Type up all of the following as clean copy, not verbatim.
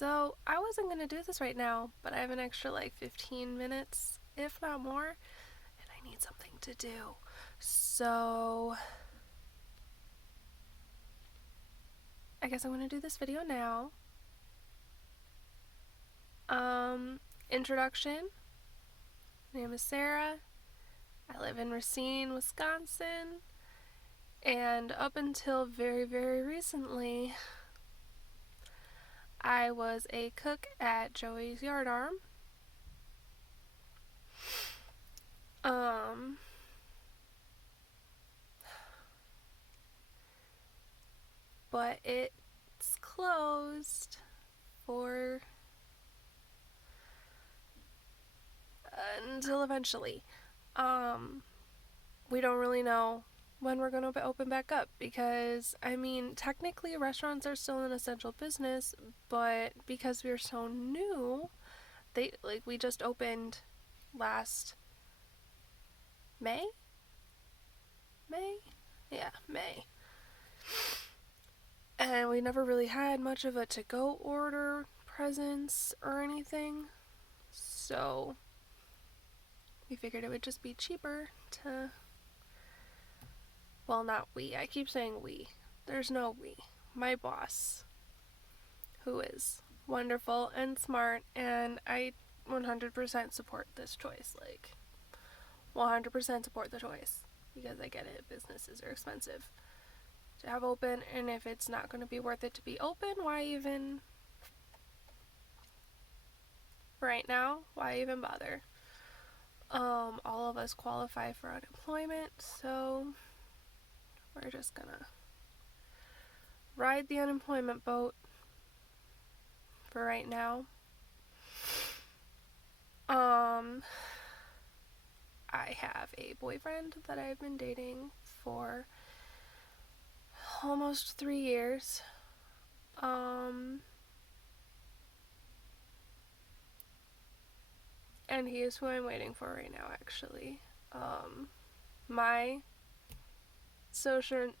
So I wasn't going to do this right now, but I have an extra like 15 minutes, if not more, and I need something to do. So I guess I'm going to do this video now. Introduction. My name is Sarah. I live in Racine, Wisconsin. And up until very, very recently, I was a cook at Joey's Yardarm. But it's closed for until eventually. We don't really know when we're going to open back up because, I mean, technically restaurants are still an essential business, but because we're so new, we just opened last May? Yeah, May. And we never really had much of a to-go order presence or anything, so we figured it would just be cheaper to, well, not we, I keep saying we, there's no we, my boss, who is wonderful and smart, and I 100% support this choice, 100% support the choice, because I get it, businesses are expensive to have open, and if it's not going to be worth it to be open, why even, right now, why even bother? All of us qualify for unemployment, so we're just gonna ride the unemployment boat for right now. I have a boyfriend that I've been dating for almost 3 years. And he is who I'm waiting for right now, actually. My social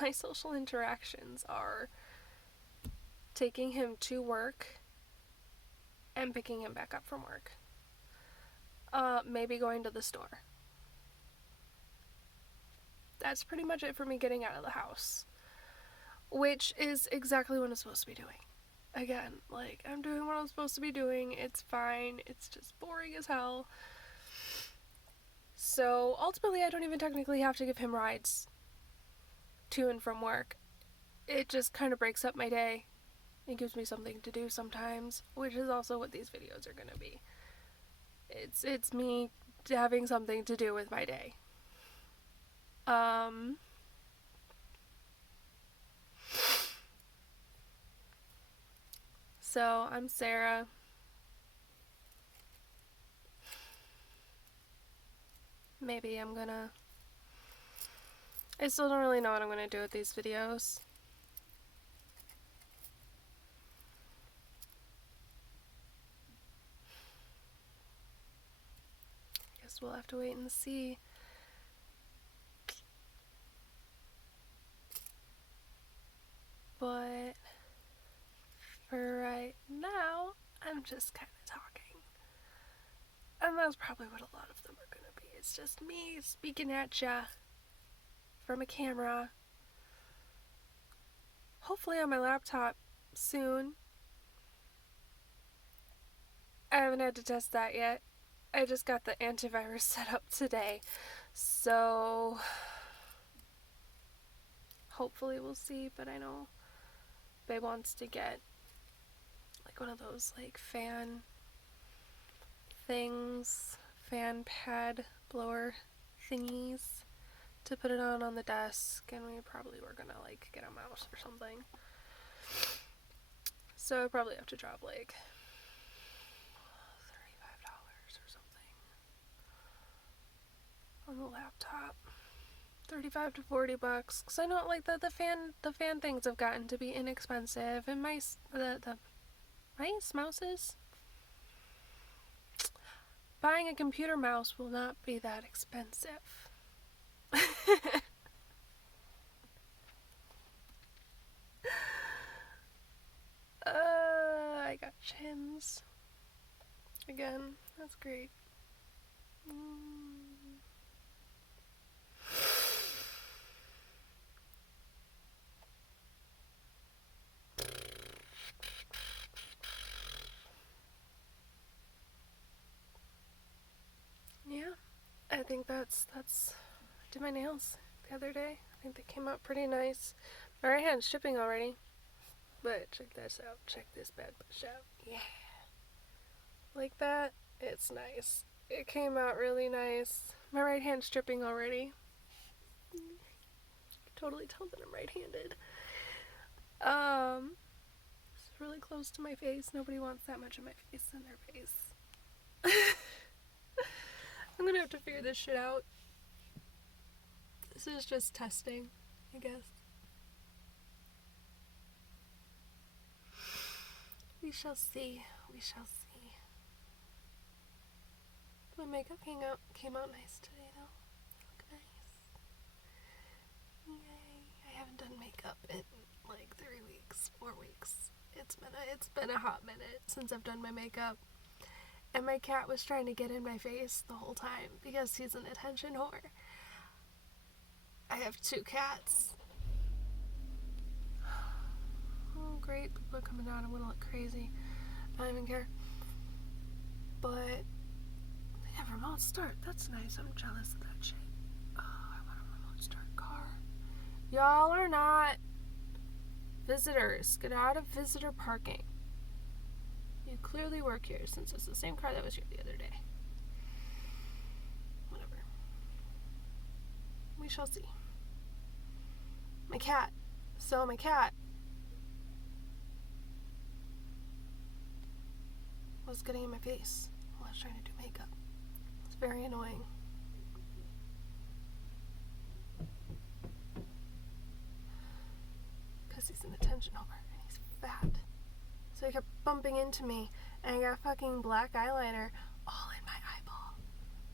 my social interactions are taking him to work and picking him back up from work. Maybe going to the store. That's pretty much it for me getting out of the house, which is exactly what I'm supposed to be doing. Again, I'm doing what I'm supposed to be doing. It's fine. It's just boring as hell. So ultimately, I don't even technically have to give him rides to and from work. It just kind of breaks up my day. It gives me something to do sometimes, which is also what these videos are going to be. It's me having something to do with my day. So I'm Sarah. Maybe I still don't really know what I'm gonna do with these videos. Guess we'll have to wait and see. But for right now, I'm just kind of talking. And that's probably what a lot of them are gonna be. It's just me speaking at ya from a camera. Hopefully on my laptop soon. I haven't had to test that yet. I just got the antivirus set up today. So hopefully we'll see, but I know Babe wants to get one of those fan things, fan pad blower thingies to put it on the desk, and we probably were gonna get a mouse or something. So I probably have to drop $35 or something on the laptop. 35 to 40 bucks, because I know the fan things have gotten to be inexpensive, and the mice mouses, buying a computer mouse will not be that expensive. I got chins. Again, that's great. Yeah, I think that's I did my nails the other day. I think they came out pretty nice. My right hand's shipping already. But check this out. Check this bad bitch out. Yeah. Like that? It's nice. It came out really nice. My right hand's dripping already. Totally tell that I'm right-handed. It's really close to my face. Nobody wants that much of my face in their face. I'm gonna have to figure this shit out. This is just testing, I guess. We shall see. We shall see. My makeup came out nice today, though. I look nice. Yay! I haven't done makeup in like 3 weeks, 4 weeks. It's been a hot minute since I've done my makeup. And my cat was trying to get in my face the whole time because he's an attention whore. I have 2 cats. Oh, great. People are coming out. I'm gonna look crazy. I don't even care. But they have remote start. That's nice. I'm jealous of that shit. Oh, I want a remote start car. Y'all are not visitors. Get out of visitor parking. You clearly work here since it's the same car that was here the other day. Whatever. We shall see. My cat. So my cat was getting in my face while I was trying to do makeup. It's very annoying. Because he's an attention whore and he's fat. So he kept bumping into me, and I got fucking black eyeliner all in my eyeball.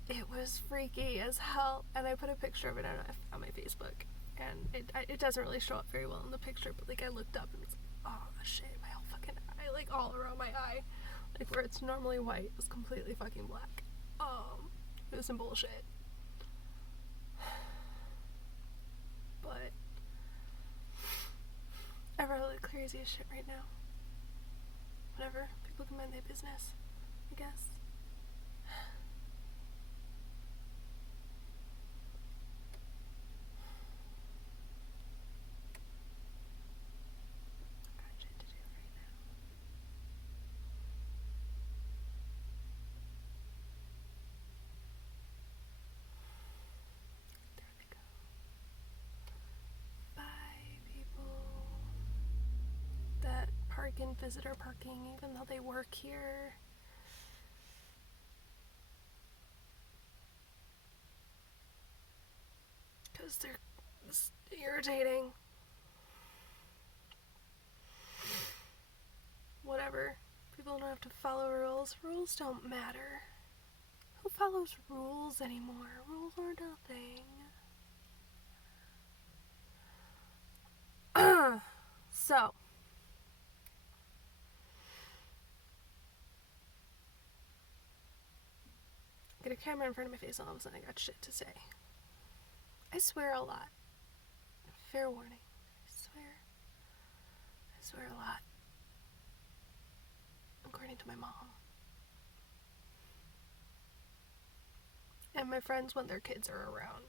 It was freaky as hell, and I put a picture of it on my Facebook, and it doesn't really show up very well in the picture, but like I looked up and it was like, oh shit, my whole fucking eye, like all around my eye, like where it's normally white, it was completely fucking black. It was some bullshit. But I really look crazy as shit right now. Whatever, people can mind their business, I guess. I've got shit to do right now. There they go. Bye, people. That park in visitor parking, even though they work here. Because they're irritating. Whatever. People don't have to follow rules. Rules don't matter. Who follows rules anymore? Rules are nothing. So. Get a camera in front of my face and all of a sudden I got shit to say. I swear a lot. Fair warning. I swear a lot. According to my mom. And my friends when their kids are around.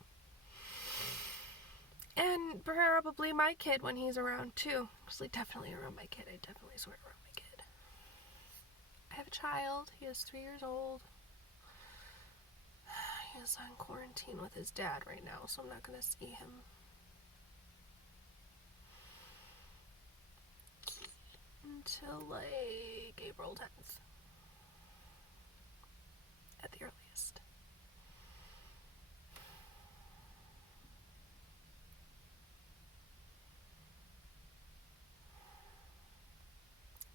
And probably my kid when he's around too. Mostly definitely around my kid. I definitely swear around my kid. I have a child. He is 3 years old. He is on quarantine with his dad right now, so I'm not going to see him. Until like April 10th. At the earliest.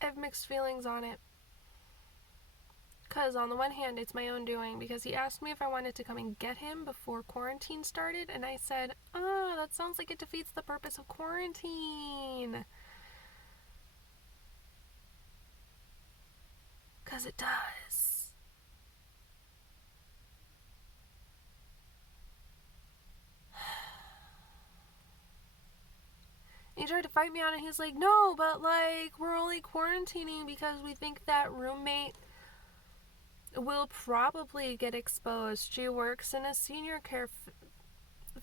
I have mixed feelings on it. Because on the one hand, it's my own doing, because he asked me if I wanted to come and get him before quarantine started, and I said, oh, that sounds like it defeats the purpose of quarantine. 'Cause it does. He tried to fight me on it. He's like, no, but like, we're only quarantining because we think that roommate will probably get exposed. She works in a senior care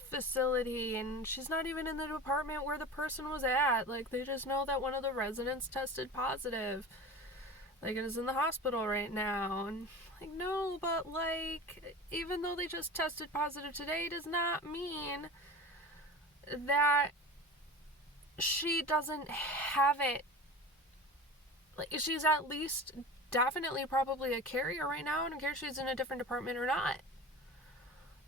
facility and she's not even in the department where the person was at. Like, they just know that one of the residents tested positive. Like, it is in the hospital right now. And like, no, but like, even though they just tested positive today, does not mean that she doesn't have it. Like, she's at least definitely probably a carrier right now. I don't care if she's in a different department or not.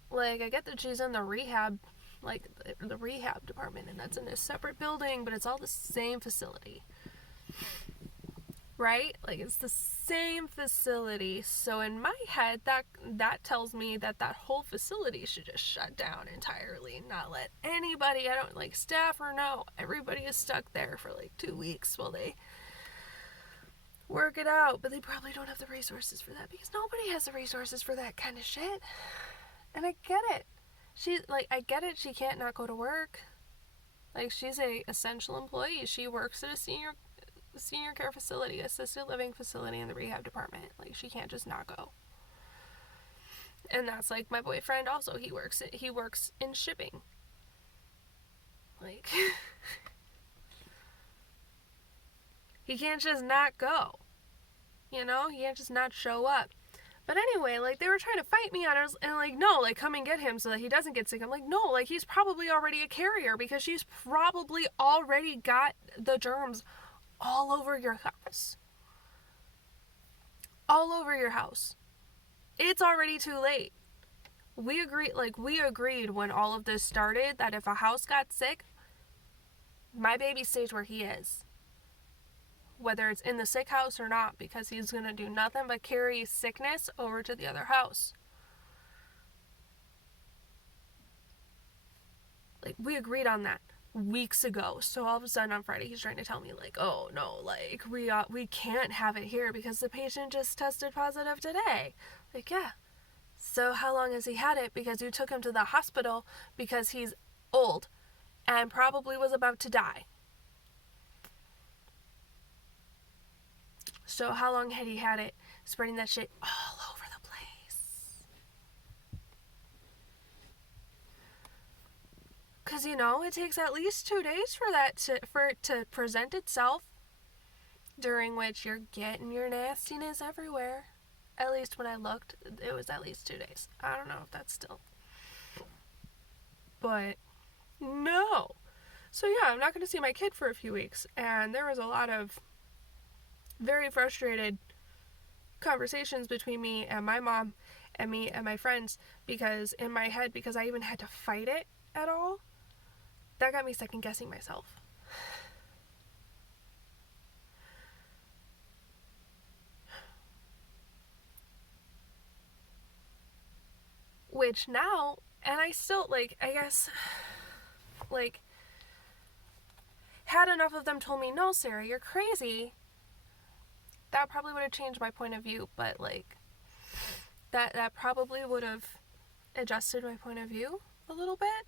Like, I get that she's in the rehab, like, the rehab department, and that's in a separate building, but it's all the same facility. Right? Like, it's the same facility. So in my head, that tells me that whole facility should just shut down entirely, not let anybody, I don't, like, staff or no, everybody is stuck there for like 2 weeks while they work it out. But they probably don't have the resources for that, because nobody has the resources for that kind of shit. And I get it. I get it, she can't not go to work. Like, she's a essential employee. She works at a senior care facility, assisted living facility in the rehab department. Like, she can't just not go. And that's like my boyfriend also. He works in shipping. Like, he can't just not go. You know? He can't just not show up. But anyway, like, they were trying to fight me on it, and like, no, like, come and get him so that he doesn't get sick. I'm like, no, like, he's probably already a carrier, because she's probably already got the germs all over your house. All over your house. It's already too late. We agreed when all of this started that if a house got sick, my baby stays where he is. Whether it's in the sick house or not, because he's going to do nothing but carry sickness over to the other house. Like, we agreed on that weeks ago. So all of a sudden on Friday, he's trying to tell me, like, oh no, like, we can't have it here because the patient just tested positive today. Like, yeah. So how long has he had it? Because you took him to the hospital because he's old and probably was about to die. So how long had he had it, spreading that shit all over the place? Because, you know, it takes at least 2 days for it to present itself, during which you're getting your nastiness everywhere. At least when I looked, it was at least 2 days. I don't know if that's still. But, no. So yeah, I'm not going to see my kid for a few weeks. And there was a lot of very frustrated conversations between me and my mom and me and my friends, because in my head, because I even had to fight it at all, that got me second guessing myself. Which now, and I still, like, I guess, like, had enough of them told me, no, Sarah, you're crazy, that probably would have changed my point of view. But like, that probably would have adjusted my point of view a little bit.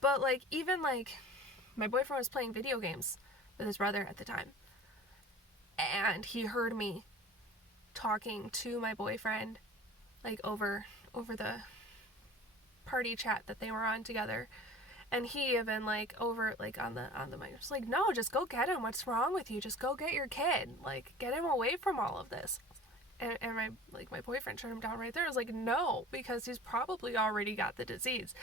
But like, even like, my boyfriend was playing video games with his brother at the time, and he heard me talking to my boyfriend, like, over the party chat that they were on together. And he even, like, over, like, on the mic, was like, no, just go get him. What's wrong with you? Just go get your kid. Like, get him away from all of this. And my boyfriend shut him down right there. I was like, no, because he's probably already got the disease.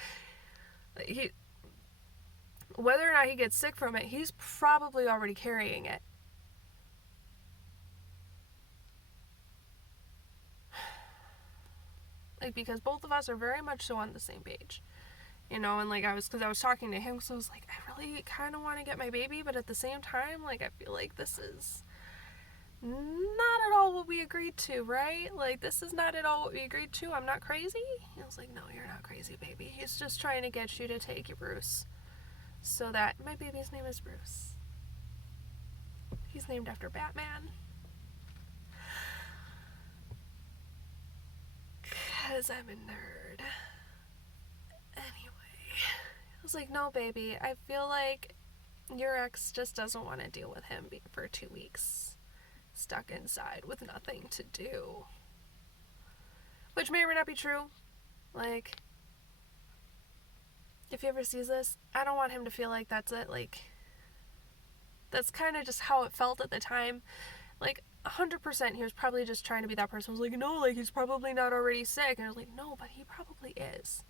Whether or not he gets sick from it, he's probably already carrying it. Like, because both of us are very much so on the same page. You know, and like, because I was talking to him, so I was like, I really kind of want to get my baby, but at the same time, like, I feel like this is not at all what we agreed to, right? Like, this is not at all what we agreed to. I'm not crazy. And I was like, no, you're not crazy, baby. He's just trying to get you to take your Bruce. So that, my baby's name is Bruce. He's named after Batman. because I'm a nerd. Anyway, I was like, no, baby, I feel like your ex just doesn't want to deal with him for 2 weeks stuck inside with nothing to do. Which may or may not be true. Like, if he ever sees this, I don't want him to feel like that's it. Like, that's kind of just how it felt at the time. Like, 100% he was probably just trying to be that person who was like, no, like, he's probably not already sick. And I was like, no, but he probably is.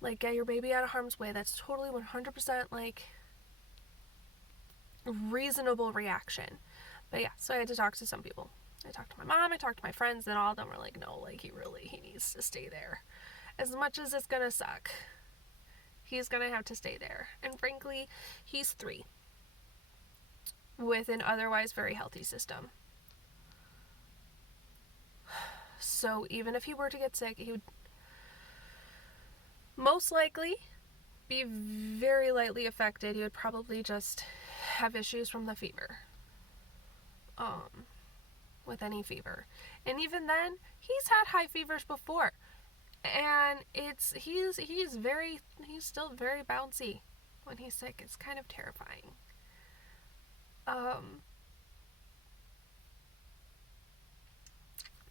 Like, get your baby out of harm's way. That's totally 100%, like, reasonable reaction. But yeah, so I had to talk to some people. I talked to my mom, I talked to my friends, and all of them were like, no, like, he needs to stay there. As much as it's gonna suck, he's gonna have to stay there. And frankly, he's 3 with an otherwise very healthy system. So even if he were to get sick, he would most likely be very lightly affected. He would probably just have issues from the fever. With any fever. And even then, he's had high fevers before. And he's still very bouncy when he's sick. It's kind of terrifying.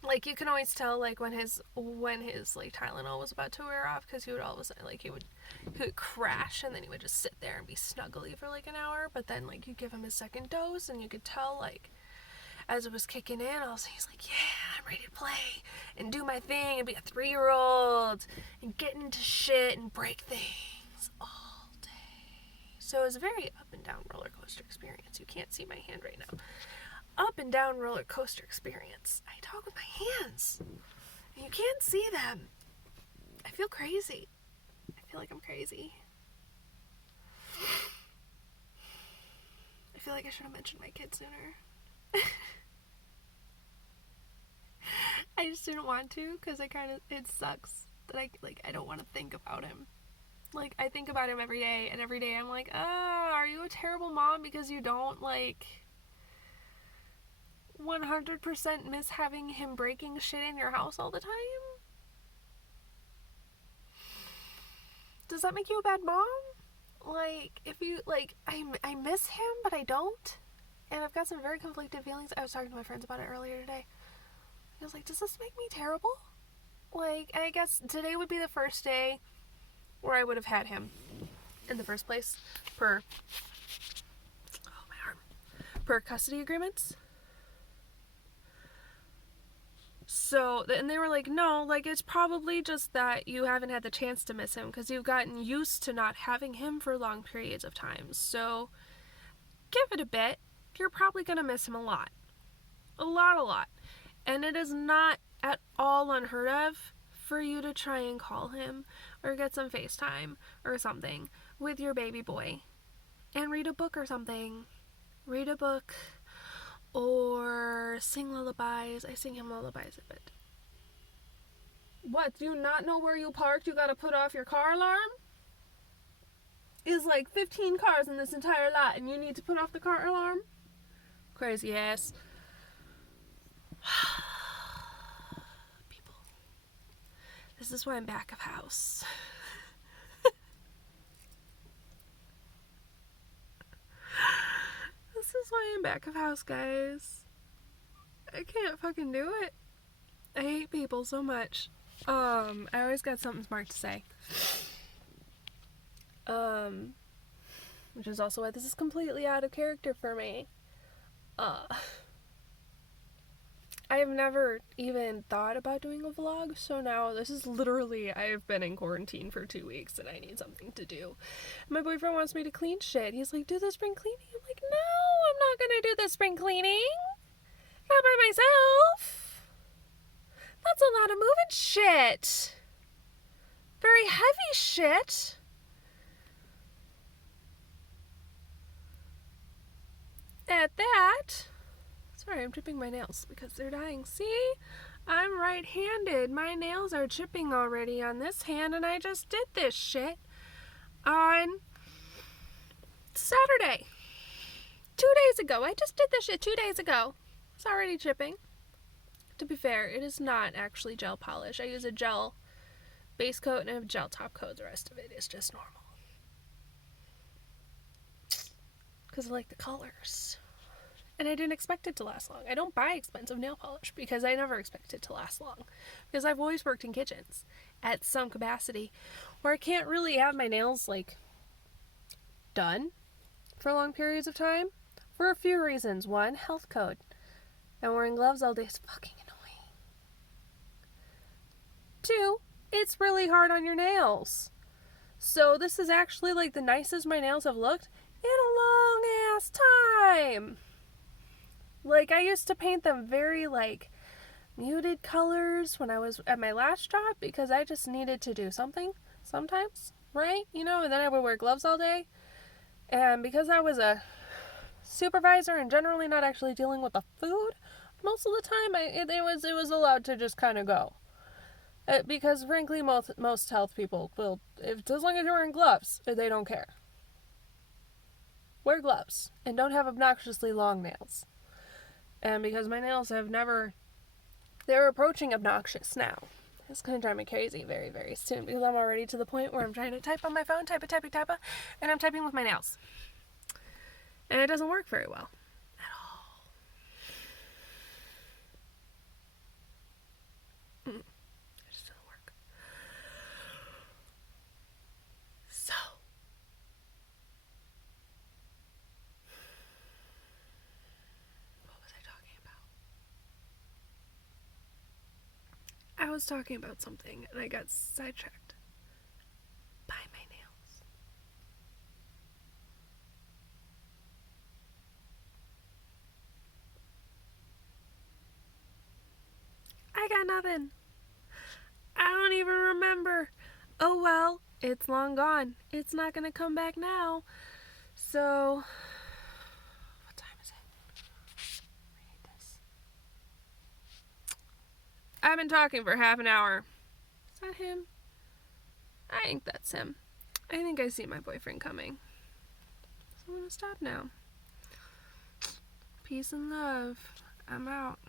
Like, you can always tell, like, when his like Tylenol was about to wear off, because he would all of a sudden, like, he would crash, and then he would just sit there and be snuggly for like an hour. But then, like, you give him his second dose, and you could tell, like, as it was kicking in, all of a sudden he's like, yeah, I'm ready to play and do my thing and be a 3-year-old and get into shit and break things all day. So it was a very up and down roller coaster experience. You can't see my hand right now. Up and down roller coaster experience. I talk with my hands and you can't see them. I feel crazy. I feel like I'm crazy. I feel like I should have mentioned my kid sooner. I just didn't want to, because it sucks that I don't want to think about him. Like, I think about him every day, and every day I'm like, are you a terrible mom because you don't, like, 100% miss having him breaking shit in your house all the time? Does that make you a bad mom? Like, if you, like, I miss him, but I don't. And I've got some very conflicted feelings. I was talking to my friends about it earlier today. I was like, does this make me terrible? Like, and I guess today would be the first day where I would have had him in the first place per custody agreements. So, and they were like, no, like, it's probably just that you haven't had the chance to miss him because you've gotten used to not having him for long periods of time. So, give it a bit. You're probably going to miss him a lot. A lot. And it is not at all unheard of for you to try and call him or get some FaceTime or something with your baby boy and read a book or something. Read a book or sing lullabies. I sing him lullabies a bit. What, do you not know where you parked? You gotta put off your car alarm? Is like 15 cars in this entire lot and you need to put off the car alarm? Crazy ass. People. This is why I'm back of house. This is why I'm back of house, guys. I can't fucking do it. I hate people so much. I always got something smart to say. Which is also why this is completely out of character for me. I've never even thought about doing a vlog, so now this is literally, I've been in quarantine for 2 weeks and I need something to do. My boyfriend wants me to clean shit. He's like, do the spring cleaning. I'm like, no, I'm not gonna do the spring cleaning. Not by myself. That's a lot of moving shit. Very heavy shit. At that. Sorry, I'm chipping my nails because they're dying. See? I'm right-handed. My nails are chipping already on this hand, and I just did this shit on Saturday. 2 days ago. I just did this shit 2 days ago. It's already chipping. To be fair, it is not actually gel polish. I use a gel base coat and a gel top coat. The rest of it is just normal. Because I like the colors. And I didn't expect it to last long. I don't buy expensive nail polish because I never expect it to last long. Because I've always worked in kitchens at some capacity where I can't really have my nails, like, done for long periods of time for a few reasons. One, health code. And wearing gloves all day is fucking annoying. Two, it's really hard on your nails. So this is actually like the nicest my nails have looked in a long ass time. Like, I used to paint them very, like, muted colors when I was at my last job because I just needed to do something sometimes, right? You know, and then I would wear gloves all day. And because I was a supervisor and generally not actually dealing with the food, most of the time it was allowed to just kind of go. Because, frankly, most health people will, as long as you're wearing gloves, they don't care. Wear gloves and don't have obnoxiously long nails. And because my nails have never, they're approaching obnoxious now. It's going to drive me crazy very, very soon because I'm already to the point where I'm trying to type on my phone, type, and I'm typing with my nails. And it doesn't work very well at all. It just doesn't work. So, I was talking about something and I got sidetracked by my nails. I got nothing. I don't even remember. Oh well, it's long gone. It's not gonna come back now. So, what time is it? I hate this. I've been talking for half an hour. Is that him? I think that's him. I think I see my boyfriend coming. So I'm gonna stop now. Peace and love. I'm out.